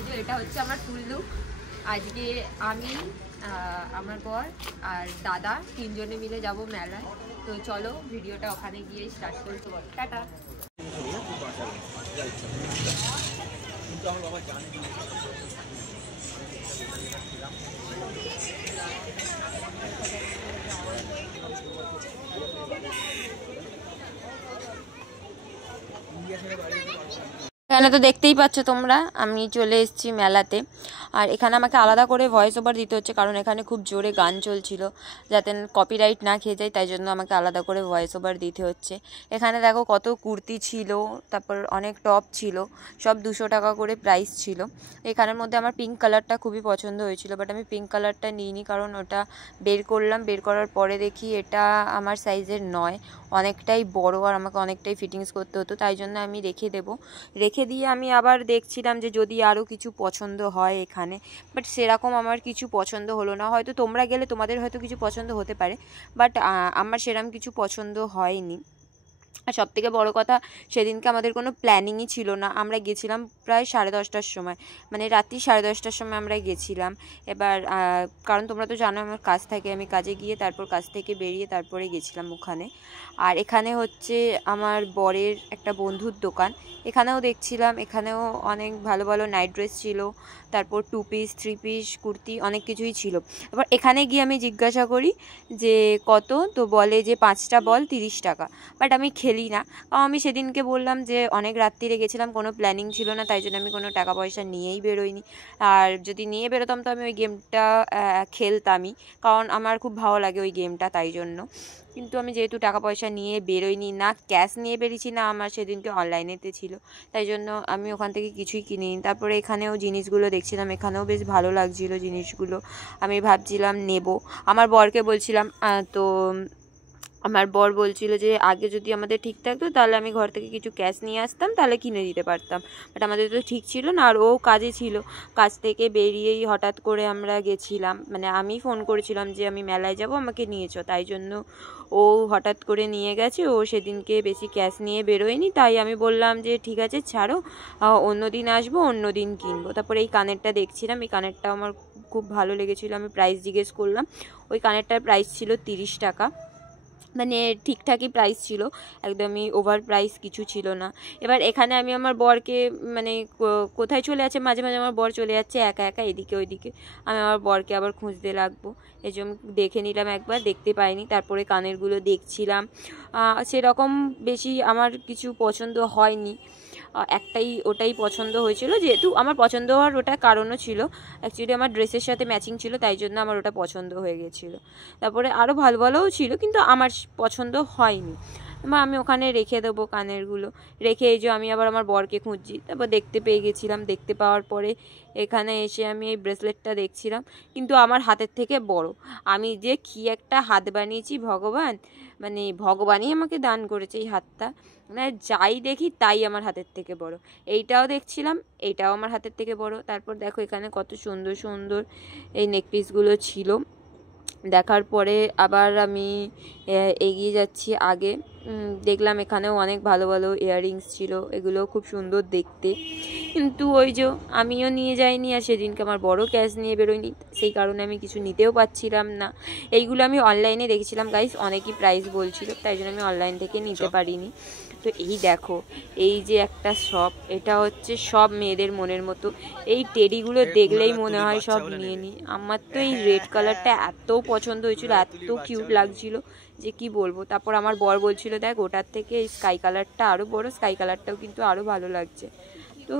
এই যে এটা হচ্ছে আমার ফুল লুক। আজকে আমি আমার বর আর দাদা তিনজনে মিলে যাব মেলায়। তো চলো ভিডিওটা ওখানে গিয়ে স্টার্ট করতে বল। টাটা। এখানে তো দেখতেই পাচ্ছ তোমরা, আমি চলে এসেছি মেলাতে। আর এখানে আমাকে আলাদা করে ভয়েস ওভার দিতে হচ্ছে, কারণ এখানে খুব জোরে গান চলছিল, যাতে কপিরাইট না খেয়ে যায়, তাই জন্য আমাকে আলাদা করে ভয়েস ওভার দিতে হচ্ছে। এখানে দেখো কত কুর্তি ছিল, তারপর অনেক টপ ছিল, সব 200 টাকা করে প্রাইস ছিল। এখানের মধ্যে আমার পিঙ্ক কালারটা খুবই পছন্দ হয়েছিল, বাট আমি পিঙ্ক কালারটা নিইনি, কারণ ওটা বের করলাম, বের করার পরে দেখি এটা আমার সাইজের নয়, অনেকটাই বড়, আর আমাকে অনেকটাই ফিটিংস করতে হতো, তাই জন্য আমি রেখে দিয়ে আমি আবার দেখছিলাম যে যদি আরও কিছু পছন্দ হয় এখানে, বাট সেরকম আমার কিছু পছন্দ হলো না। হয়তো তোমরা গেলে তোমাদের হয়তো কিছু পছন্দ হতে পারে, বাট আমার সেরকম কিছু পছন্দ হয়নি। আর সবথেকে বড় কথা, সেদিনকে আমাদের কোনো প্ল্যানিংই ছিল না, আমরা গেছিলাম প্রায় 10:30টার সময়, মানে রাত্রি 10:30টার সময় আমরা গেছিলাম। এবার কারণ তোমরা তো জানো আমার কাজ থাকে, আমি কাজে গিয়ে তারপর কাজ থেকে বেরিয়ে তারপরে গেছিলাম ওখানে। আর এখানে হচ্ছে আমার বরের একটা বন্ধুর দোকান, এখানেও দেখছিলাম, এখানেও অনেক ভালো ভালো নাইট ড্রেস ছিল, তারপর 2 পিস 3 পিস কুর্তি অনেক কিছুই ছিল। এবার এখানে গিয়ে আমি জিজ্ঞাসা করি যে কত, তো বলে যে 5টা বল 30 টাকা। বাট আমি খেলি না, কারণ আমি সেদিনকে বললাম যে অনেক রাত্রিরে গেছিলাম, কোনো প্ল্যানিং ছিল না, তাই জন্য আমি কোনো টাকা পয়সা নিয়েই বেরোইনি। আর যদি নিয়ে বেরোতাম তো আমি ওই গেমটা খেলতামই, কারণ আমার খুব ভালো লাগে ওই গেমটা, তাই জন্য। কিন্তু আমি যেহেতু টাকা পয়সা নিয়ে বেরোইনি, না ক্যাশ নিয়ে বেরিয়েছি, না আমার সেদিনকে অনলাইনেতে ছিল, তাই জন্য আমি ওখান থেকে কিছুই কিনিনি। তারপরে এখানেও জিনিসগুলো দেখছিলাম, এখানেও বেশ ভালো লাগছিলো জিনিসগুলো, আমি ভাবছিলাম নেব। আমার বরকে বলছিলাম, তো আমার বর বলছিল যে আগে যদি আমাদের ঠিক থাকতো তাহলে আমি ঘর থেকে কিছু ক্যাশ নিয়ে আসতাম, তাহলে কিনে দিতে পারতাম, বাট আমাদের তো ঠিক ছিল না, আর ও কাজে ছিল, কাজ থেকে বেরিয়েই হঠাৎ করে আমরা গেছিলাম, মানে আমি ফোন করেছিলাম যে আমি মেলায় যাব, আমাকে নিয়েছো, তাই জন্য ও হঠাৎ করে নিয়ে গেছে। ও সেদিনকে বেশি ক্যাশ নিয়ে বেরোয়নি, তাই আমি বললাম যে ঠিক আছে ছাড়ো, অন্য দিন আসবো, অন্য দিন কিনবো। তারপরে এই কানেরটা দেখছিলাম, এই কানেরটা আমার খুব ভালো লেগেছিলো, আমি প্রাইস জিজ্ঞেস করলাম, ওই কানেরটার প্রাইস ছিল 30 টাকা, মানে ঠিকঠাকই প্রাইস ছিল, একদমই ওভার প্রাইস কিছু ছিল না। এবার এখানে আমি আমার বরকে, মানে কোথায় চলে যাচ্ছে, মাঝে মাঝে আমার বর চলে যাচ্ছে একা একা এদিকে ওইদিকে, আমি আমার বরকে আবার খুঁজতে লাগবো, এই জন্য দেখে নিলাম একবার, দেখতে পাইনি। তারপরে কানেরগুলো দেখছিলাম, সেরকম বেশি আমার কিছু পছন্দ হয়নি, ওটাই পছন্দ হয়েছিল, যেহেতু আমার পছন্দ হওয়ার ওটা কারণও ছিল, অ্যাকচুয়ালি আমার ড্রেসের সাথে ম্যাচিং ছিল, তাই জন্য আমার ওটা পছন্দ হয়ে গেছিলো। তারপরে আরও ভালো ভালোও ছিল, কিন্তু আমার পছন্দ হয়নি। আমি ওখানে রেখে দেবো কানেরগুলো, রেখে এই যে আমি আবার আমার বরকে খুঁজছি, তারপর দেখতে পেয়ে গেছিলাম, দেখতে পাওয়ার পরে এখানে এসে আমি এই ব্রেসলেটটা দেখছিলাম, কিন্তু আমার হাতের থেকে বড়, আমি যে কী একটা হাত বানিয়েছি ভগবান, মানে ভগবানই আমাকে দান করেছে এই হাতটা, মানে যাই দেখি তাই আমার হাতের থেকে বড়। এইটাও দেখছিলাম, এইটাও আমার হাতের থেকে বড়। তারপর দেখো এখানে কত সুন্দর সুন্দর এই নেকপিসগুলো ছিল, দেখার পরে আবার আমি এগিয়ে যাচ্ছি আগে, দেখলাম এখানেও অনেক ভালো ভালো ইয়াররিংস ছিল, এগুলো খুব সুন্দর দেখতে, কিন্তু ওই যে আমিও নিয়ে যাইনি, আর সেদিনকে আমার বড় ক্যাশ নিয়ে বেরোয়নি, সেই কারণে আমি কিছু নিতেও পারছিলাম না। এইগুলো আমি অনলাইনে দেখেছিলাম গাইস, অনেকই প্রাইস বলছিল, তাই জন্য আমি অনলাইন থেকে নিতে পারিনি। তো এই দেখো, এই যে একটা শপ, এটা হচ্ছে সব মেয়েদের মনের মতো, এই টেডিগুলো দেখলেই মনে হয় সব নিয়ে নিই। আমার তো এই রেড কালারটা এত পছন্দ হয়েছিল, এত কিউট লাগছিল যে কি বলবো। তারপর আমার বর বলছিল দেখ ওটার থেকে এই স্কাই কালারটা আরও বড়, স্কাই কালারটাও কিন্তু আরও ভালো লাগছে। তো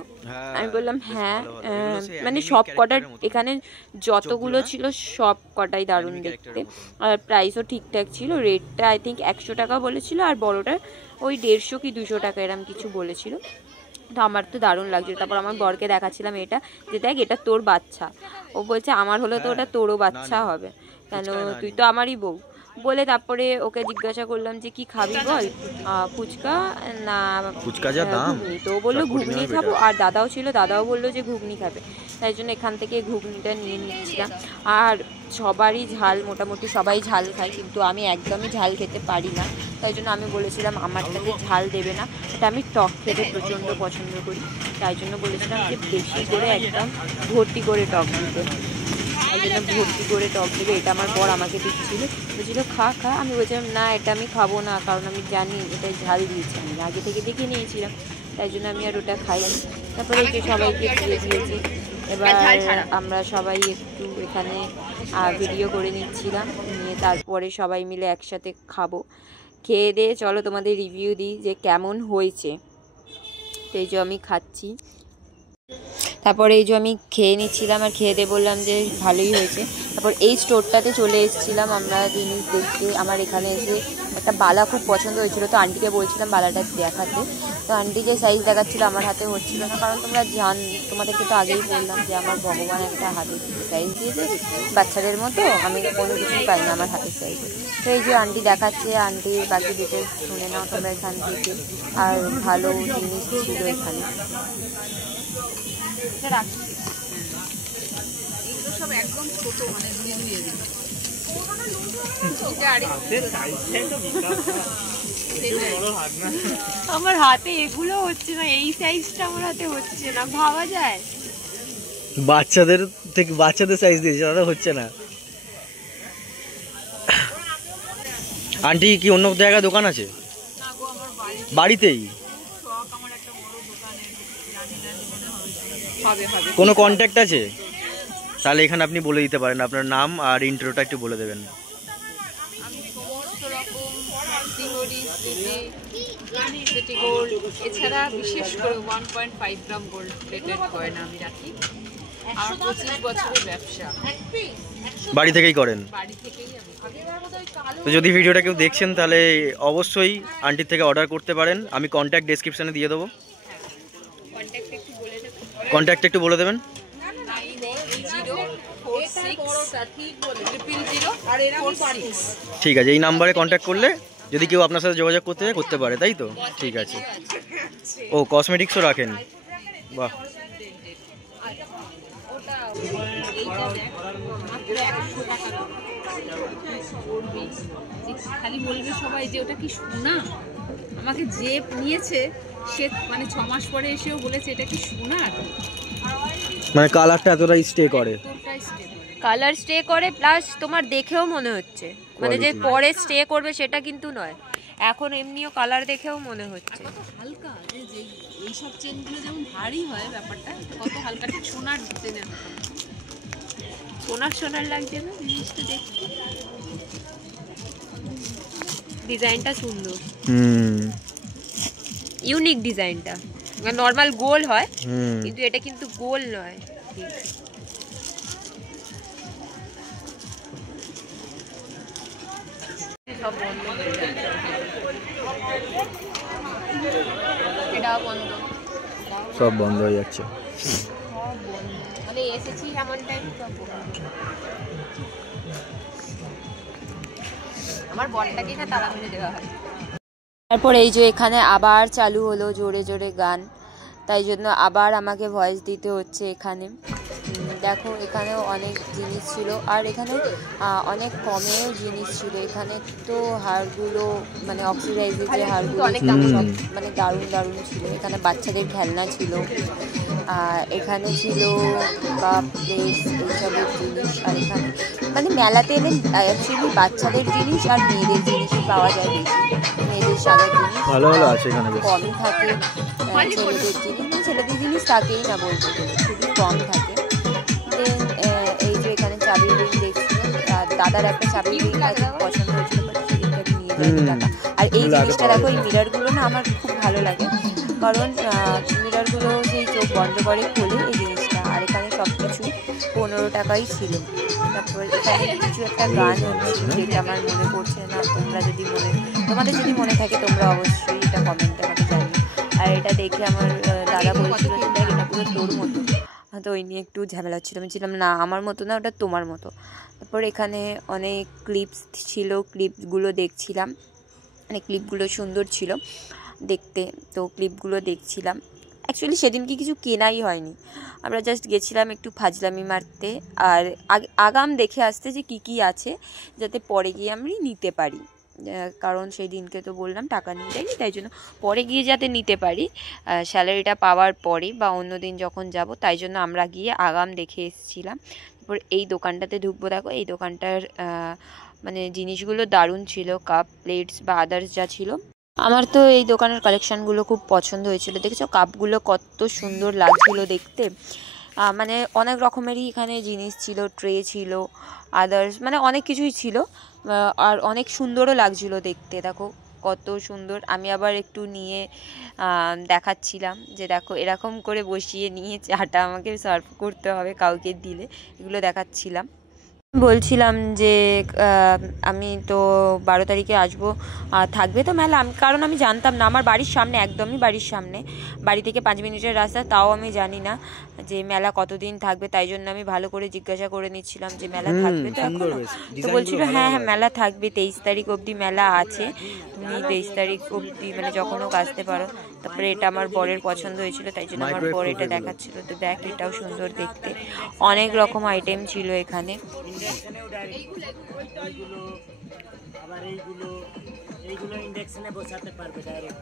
আমি বললাম হ্যাঁ, মানে সব কটার এখানে যতগুলো ছিল সব কটাই দারুণ দেখতে, আর প্রাইসও ঠিকঠাক ছিল। রেটটা আই থিঙ্ক 100 টাকা বলেছিল, আর বড়টার ওই 150 কি 200 টাকা এরম কিছু বলেছিল। তো আমার তো দারুণ লাগছিল। তারপর আমার বরকে দেখাচ্ছিলাম এটা, যে দেখ এটা তোর বাচ্চা। ও বলছে আমার হলে তো ওটা তোরও বাচ্চা হবে, কেন তুই তো আমারই বউ বলে। তারপরে ওকে জিজ্ঞাসা করলাম যে কি খাবি বল, ফুচকা না ঘুগনি, তো ও বললো ঘুগনি খাবো, আর দাদাও ছিল, দাদাও বললো যে ঘুগনি খাবে। তাই জন্য এখান থেকে ঘুগনিটা নিয়ে নিচ্ছিলাম। আর সবারই ঝাল, মোটামুটি সবাই ঝাল খায়, কিন্তু আমি একদমই ঝাল খেতে পারি না। তাই জন্য আমি বলেছিলাম আমারটাতে ঝাল দেবে না, এটা আমি টক খেতে প্রচণ্ড পছন্দ করি। তাই জন্য বলেছিলাম যে বেশি করে একদম ভর্তি করে টক দিতে, তাই জন্য ভর্তি করে টক দেবে। এটা আমার বর আমাকে দিচ্ছিল, বলছিল খা খা। আমি বলছিলাম না, এটা আমি খাবো না, কারণ আমি জানি এটাই ঝাল দিয়েছি, আমি আগে থেকে দেখে নিয়েছিলাম, তাই জন্য আমি আর ওটা খাইনি। তারপরে এই যে সবাইকে দিয়ে দিয়েছি। এবার আমরা সবাই একটু এখানে ভিডিও করে নিচ্ছিলাম, নিয়ে তারপরে সবাই মিলে একসাথে খাবো। খেয়ে দিয়ে চলো তোমাদের রিভিউ দিই যে কেমন হয়েছে। তো এই যে আমি খাচ্ছি, তারপরে এই যে আমি খেয়ে নিচ্ছিলাম, আর খেয়ে দিয়ে বললাম যে ভালোই হয়েছে। তারপর এই স্টোরটাতে চলে এসেছিলাম আমরা জিনিস দেখতে। আমার এখানে এসে একটা বালা খুব পছন্দ হয়েছিল, তো আন্টিকে বলছিলাম বালাটা দেখাতে। তো আন্টি যে সাইজ দেখাচ্ছিলো আমার হাতে হচ্ছিল না, কারণ তোমরা তোমাদেরকে তো আগেই বললাম যে আমার ভগবান একটা হাতে সাইজ দিয়েছে বাচ্চাদের মতো, আমি কোনো কিছুই পাই না আমার হাতের সাইজে। তো এই যে আন্টি দেখাচ্ছে, আন্টির বাকি ডিটেলস শুনে নাও তোমরা এখান থেকে। আর ভালো জিনিস ছিল এখানে। আমার হাতে এগুলো হচ্ছে না, এই সাইজটা আমার হাতে হচ্ছে না, ভাবা যায়। বাচ্চাদের থেকে বাচ্চাদের সাইজ দিয়েছে, তাহলে হচ্ছে না। আন্টি কি অন্য জায়গায় দোকান আছে? বাড়িতেই কোনো কন্ট্যাক্ট আছে? তাহলে এখানে আপনি বলে দিতে পারেন আপনার নাম আর ইন্ট্রোটা একটু বলে দেবেন। এছাড়া বিশেষ করে 1.5 গ্রাম গোল্ড প্লেটেড গয়না আমি রাখি। আর 25 বছরের ব্যবসা বাড়ি থেকেই করেন? বাড়ি থেকেই। তো যদি ভিডিওটা কেউ দেখছেন তাহলে অবশ্যই আন্টির থেকে অর্ডার করতে পারেন। আমি কন্ট্যাক্ট ডেসক্রিপশনে দিয়ে দেবো। কন্ট্যাক্ট একটু বলে দেবেন। ঠিক আছে, এই নাম্বারে কন্ট্যাক্ট করলে যদি কেউ আপনার সাথে যোগাযোগ করতে পারে, তাই তো? ঠিক আছে। ও কসমেটিক্সও রাখেন, বাহ। খালি বলবে সবাই যে ওটা কি সোনা। আমাকে যে নিয়েছে সে মানে 6 মাস পরে এসেও বলেছে এটা কি সোনার। মানে কালারটা এতটা স্টে করে, কালার স্টে করে, প্লাস তোমার দেখেও মনে হচ্ছে মানে যে পরে স্টে করবে সেটা কিন্তু নয়, এখন এমনিও কালার দেখেও মনে হচ্ছে হালকা। যে এইসব চেনগুলো যেমন ভারী হয়, ব্যাপারটা কত হালকা, ঠিক সোনার চেনের সোনার সোনার লাগছে না জিনিসটা দেখতে। ডিজাইনটা সুন্দর, ইউনিক ডিজাইনটা। নর্মাল গোল হয়, কিন্তু এটা কিন্তু গোল নয়। সব বন্ধ, এটা বন্ধ, সব বন্ধ হয়ে যাচ্ছে। মানে এসেছি এমন টাইম সব আমার বলটাকে না তালা মেরে দেওয়া হয়। তারপর এই যে এখানে আবার চালু হলো জোরে জোরে গান, তাই জন্য আবার আমাকে ভয়েস দিতে হচ্ছে এখানে। দেখো এখানেও অনেক জিনিস ছিল, আর এখানে অনেক কমেও জিনিস ছিল। এখানে তো হারগুলো মানে অক্সিডাইজের যে হারগুলো সব মানে দারুণ দারুণ ছিল। এখানে বাচ্চাদের খেলনা ছিল, এখানে ছিল কাপ প্লেট এইসবের জিনিস। আর এখানে মানে মেলাতে এলে অ্যাকচুয়ালি বাচ্চাদের জিনিস আর মেয়েদের জিনিসই পাওয়া যায় বেশি। মেয়েদের সাজার জিনিস কমই থাকে, ছেলেদের জিনিস থাকেই না বলতে গেলে, খুবই কম থাকে। দেন এই যে এখানে চাবির রিং দেখছিল, দাদার একটা চাবির রিং পছন্দ হয়েছিল, নিয়ে যাবে টাকা। আর এই জিনিসটা দেখো, এই মিররগুলো না আমার খুব ভালো লাগে, কারণ মিররগুলো সেই চোখ বন্ধ করে খোলে এই জিনিসটা। আর এখানে সব কিছু 15 টাকাই ছিল। তারপর এখানে কিছু একটা গান হচ্ছে, যেটা আমার মনে পড়ছে না। তোমাদের যদি মনে থাকে তোমরা অবশ্যই এটা কমেন্টে আমাকে জানিও। আর এটা দেখে আমার দাদা বলছিল যে দেখ এটা পুরো তোর মতো, তো ওই নিয়ে একটু ঝামেলা হচ্ছিল। আমি ছিলাম না, আমার মতো না, ওটা তোমার মতো। তারপর এখানে অনেক ক্লিপস ছিল, ক্লিপগুলো দেখছিলাম, মানে ক্লিপগুলো সুন্দর ছিল দেখতে, তো ক্লিপগুলো দেখছিলাম। অ্যাকচুয়ালি সেদিনকে কিছু কেনাই হয়নি, আমরা জাস্ট গেছিলাম একটু ফাজলামি মারতে আর আগাম দেখে আসতে যে কী আছে, যাতে পরে গিয়ে আমি নিতে পারি। কারণ সেই দিনকে তো বললাম টাকা নিয়ে যাইনি, তাই জন্য পরে গিয়ে যাতে নিতে পারি স্যালারিটা পাওয়ার পরে বা অন্য দিন যখন যাব, তাই জন্য আমরা গিয়ে আগাম দেখে এসেছিলাম। তারপর এই দোকানটাতে ঢুকবো, দেখো এই দোকানটার মানে জিনিসগুলো দারুণ ছিল, কাপ প্লেটস বা আদার্স যা ছিল। আমার তো এই দোকানের কালেকশানগুলো খুব পছন্দ হয়েছিল। দেখেছো কাপগুলো কত সুন্দর লাগছিল দেখতে, মানে অনেক রকমেরই এখানে জিনিস ছিল, ট্রে ছিল, আদার্স মানে অনেক কিছুই ছিল, আর অনেক সুন্দরও লাগছিল দেখতে। দেখো কত সুন্দর। আমি আবার একটু নিয়ে দেখাচ্ছিলাম যে দেখো এরকম করে বসিয়ে নিয়ে চাটা আমাকে সার্ভ করতে হবে কাউকে দিলে, এগুলো দেখাচ্ছিলাম। বলছিলাম যে আমি তো 12 তারিখে আসবো, থাকবে তো মেলা? কারণ আমি জানতাম না, আমার বাড়ির সামনে, একদমই বাড়ির সামনে, বাড়ি থেকে 5 মিনিটের রাস্তা, তাও আমি জানি না যে মেলা কতদিন থাকবে, তাই জন্য আমি ভালো করে জিজ্ঞাসা করে নিচ্ছিলাম যে মেলা থাকবে তো এখনো। তো বলছিল হ্যাঁ মেলা থাকবে, 23 তারিখ অবধি মেলা আছে, তুমি 23 তারিখ অবধি মানে যখন হোক আসতে পারো। তারপরে এটা আমার বরের পছন্দ হয়েছিল, তাই জন্য আমার বর এটা দেখাচ্ছিল। তো দেখ এটাও সুন্দর দেখতে, অনেক রকম আইটেম ছিল এখানে। আবার এইগুলো ইন্ডাকশনে বসাতে পারবে ডাইরেক্ট।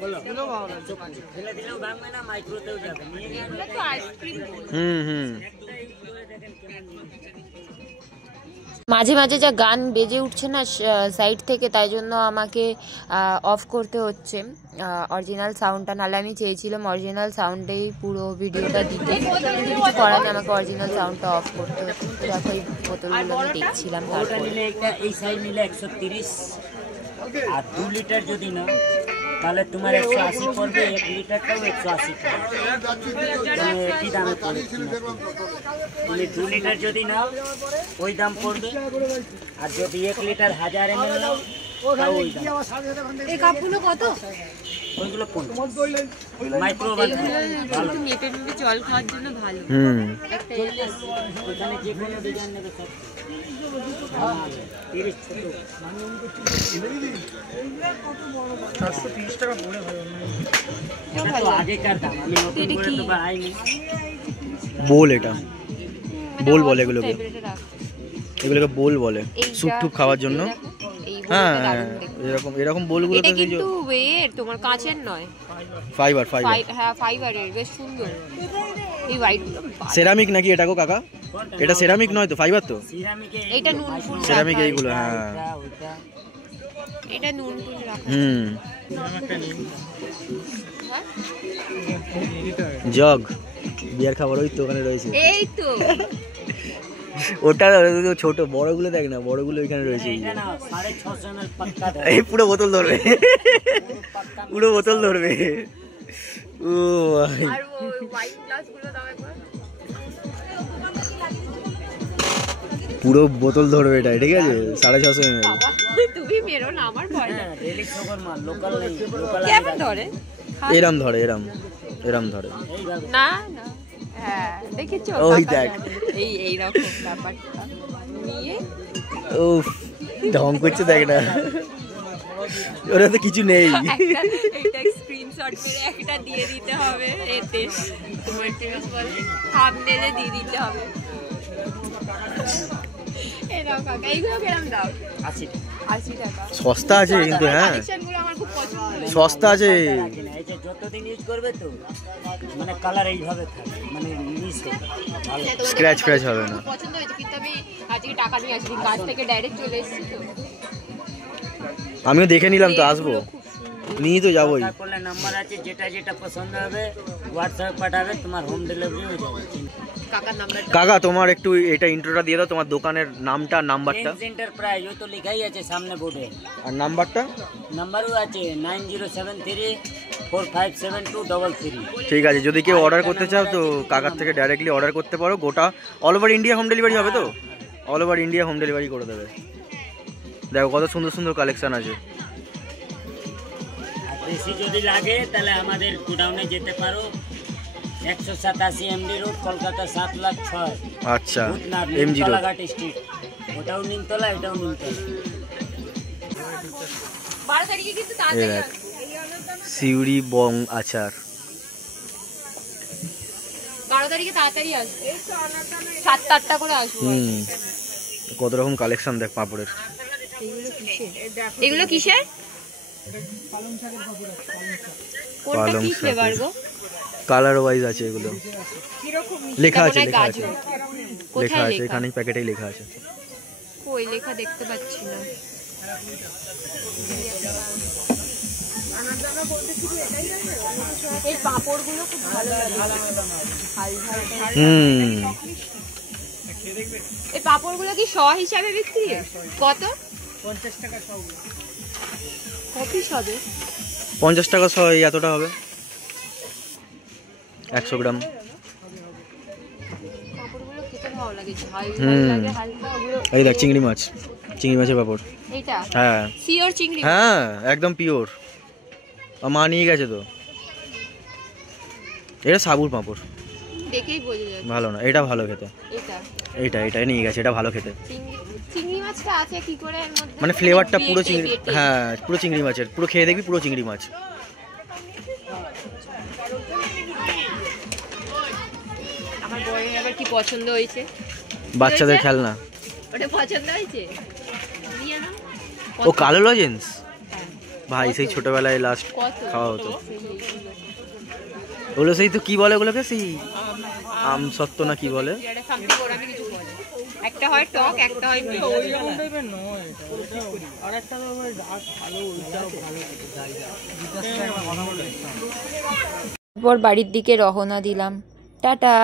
বলো ফেলে দিলেও ভাঙবে না, মাইক্রোতেও যাবে। মাঝে মাঝে যা গান বেজে উঠছে না সাইড থেকে, তাই জন্য আমাকে অফ করতে হচ্ছে অরিজিনাল সাউন্ডটা, নাহলে আমি চেয়েছিলাম অরিজিনাল সাউন্ডেই পুরো ভিডিওটা দিতে, কিন্তু কিছু করার নেই, আমাকে অরিজিনাল সাউন্ডটা অফ করতে হচ্ছে। দেখো এই বোতলগুলো আমি দেখছিলাম। ওটা নিলে এই সাইড নিলে 130, আর 2 লিটার যদি না তাহলে তোমার 180 পড়বে, 1 লিটারটাও 180 পড়বে, একই দামে পড়বে। তুমি 2 লিটার যদি নাও ওই দাম পড়বে, আর যদি 1 লিটার 1000 ml নাও তাও ওই দাম। এই কাপগুলো কত? ওইগুলো 50 মাইক্রোওয়েভ ভালো, মেপে মেপে জল খাওয়ার জন্য ভালো। এখানে যে কোনো ডিজাইন নেবে সব 30 ছোট 430 টাকা পড়ে ভাই। এটা তো আগেকার দাম, আমি নতুন করে তো বানাইনি। বোল, এটা বোল বলে এগুলোকে, এগুলোকে বোল বলে স্যুপ টুপ খাওয়ার জন্য। হ্যাঁ এরকম এরকম বোলগুলো তো কিন্তু ওয়েট তোমার কাচের নয়, ফাইবার। হ্যাঁ ফাইবারের, বেশ সুন্দর। এই হোয়াইট সেরামিক নাকি এটা গো কাকা? এটা সেরামিক নয় তো, ফাইবার তো। এটা নুন সেরামিক এইগুলো, হ্যাঁ এটা নুন রাখা। জগ বিয়ার খাবার ওই তো ওখানে রয়েছে, এই তো ওটা ছোট, বড়গুলো দেখ না, বড়গুলো ওইখানে রয়েছে। এই পুরো বোতল ধরবে, পুরো বোতল ধরবে। ও ভাই পুরো বোতল ধরবে এটা, ঠিক আছে 650 ml। তুমি মেরো না, আমার ভয় না। এরম ধরে, এরম ধরে না না, হ্যাঁ দেখেছো ওই দেখ এই রকম ব্যাপারটা নিয়ে উফ ঢং করছে দেখ না, ওরা তো কিছু নেই। একটা স্ক্রিনশট করে একটা দিয়ে দিতে হবে, এতে তোমার টিভিস বলে থাম্বনেলে দিয়ে দিতে হবে। এই দাও কাকা, এইগুলো কেমন দাও? 80 টাকা। সস্তা আছে কিন্তু, হ্যাঁ কালেকশনগুলো আমার খুব পছন্দ, সস্তা আছে। এই যে যতদিন ইউজ করবে তো মানে কালার এইভাবে থাকে, মানে মিশে ভালো, স্ক্র্যাচ ফ্র্যাচ হবে না। পছন্দ হয়েছে, কিন্তু আমি আজকে টাকা নিয়ে আসছি, কাজ থেকে ডাইরেক্ট চলে এসেছি তো। আমিও দেখে নিলাম তো, আসবো নিয়ে তো যাবোই। তারপরে নাম্বার আছে, যেটা যেটা পছন্দ হবে হোয়াটসঅ্যাপ পাঠাবে, তোমার হোম ডেলিভারি হয়ে যাবে। কাকার নাম্বার, কাকা তোমার একটু এটা ইন্ট্রোটা দিয়ে দাও, তোমার দোকানের নামটা, নাম্বারটা। এন্টারপ্রাইজ ওই তো লেখাই আছে সামনে বোর্ডে, আর নাম্বারটা? নাম্বারও আছে 9073457233। ঠিক আছে, যদি কেউ অর্ডার করতে চাও তো কাকার থেকে ডাইরেক্টলি অর্ডার করতে পারো। গোটা all over India home delivery হবে তো? All over India home delivery করে দেবে। দেখো কত সুন্দর সুন্দর কালেকশন আছে। বেশি যদি লাগে তাহলে আমাদের গোডাউনে যেতে পারো, 187 এমডি রোড, কলকাতা 7,06,000। আচ্ছা এমজি রোড, স্ট্রিট, ওটাও নিমতলা, এটাও নিমতলা। 12 তারিখে কিন্তু তাড়াতাড়ি আসবে। সিউড়ি বং আচার। 12 তারিখে তাড়াতাড়ি আসবে, 7-8টা করে আসবো। কত রকম কালেকশন দেখ পাঁপড়ের। এগুলো কিসের? কোনটা কি ফ্লেভার গো? কালার ওয়াইজ আছে এগুলো, লেখা আছে, লেখা আছে, কোথায় লেখা আছে লেখা? এখানেই প্যাকেটেই লেখা আছে। কই লেখা দেখতে পাচ্ছি না। এই পাঁপড়গুলো খুব ভালো লাগে, ঝাল ঝাল ঝাল। এই পাঁপড়গুলো কি শ হিসাবে বিক্রি? কত? 50 টাকা সব। কপিস হবে? 50 টাকা 100, এই এতটা হবে, 100 গ্রাম। পাঁপড়গুলো খেতে ভালো লাগে, ঝাল ঝাল লাগে হালকা। ওগুলো এই দেখ চিংড়ি মাছ, চিংড়ি মাছের পাঁপড়। এইটা হ্যাঁ পিওর চিংড়ি? হ্যাঁ একদম পিওর, মা নিয়ে গেছে তো। এটা সাবুর পাঁপড়, দেখেই বোঝা যায় ভালো না, এটা ভালো খেতে। এটা এটা নিয়ে গেছে, এটা ভালো খেতে। চিংড়ি মাছটা আছে কি করে এর মধ্যে? মানে ফ্লেভারটা পুরো চিংড়ি, হ্যাঁ পুরো চিংড়ি মাছের, পুরো খেয়ে দেখবি পুরো চিংড়ি মাছ। আমার বরের আবার কি পছন্দ হয়েছে? বাচ্চাদের খেলনা। ওটা পছন্দ হয়েছে? নিয়ে নাও। ও কালো লজেন্স, ভাই সেই ছোটবেলায় লাস্ট কত খাওয়া হতো ওগুলো। সেই তো কি বলে ওগুলোকে, সেই আম সত্য না কি বলে, এটা সামথিং ওরা কিছু বলে। একটা হয় টক, একটা হয় মিষ্টি। ওই রকম টাইপের নয় এটা, আরেকটা তো ভালো, ওইটাও ভালো খেতে যায়। এরপর বাড়ির দিকে রওনা দিলাম। টাটা।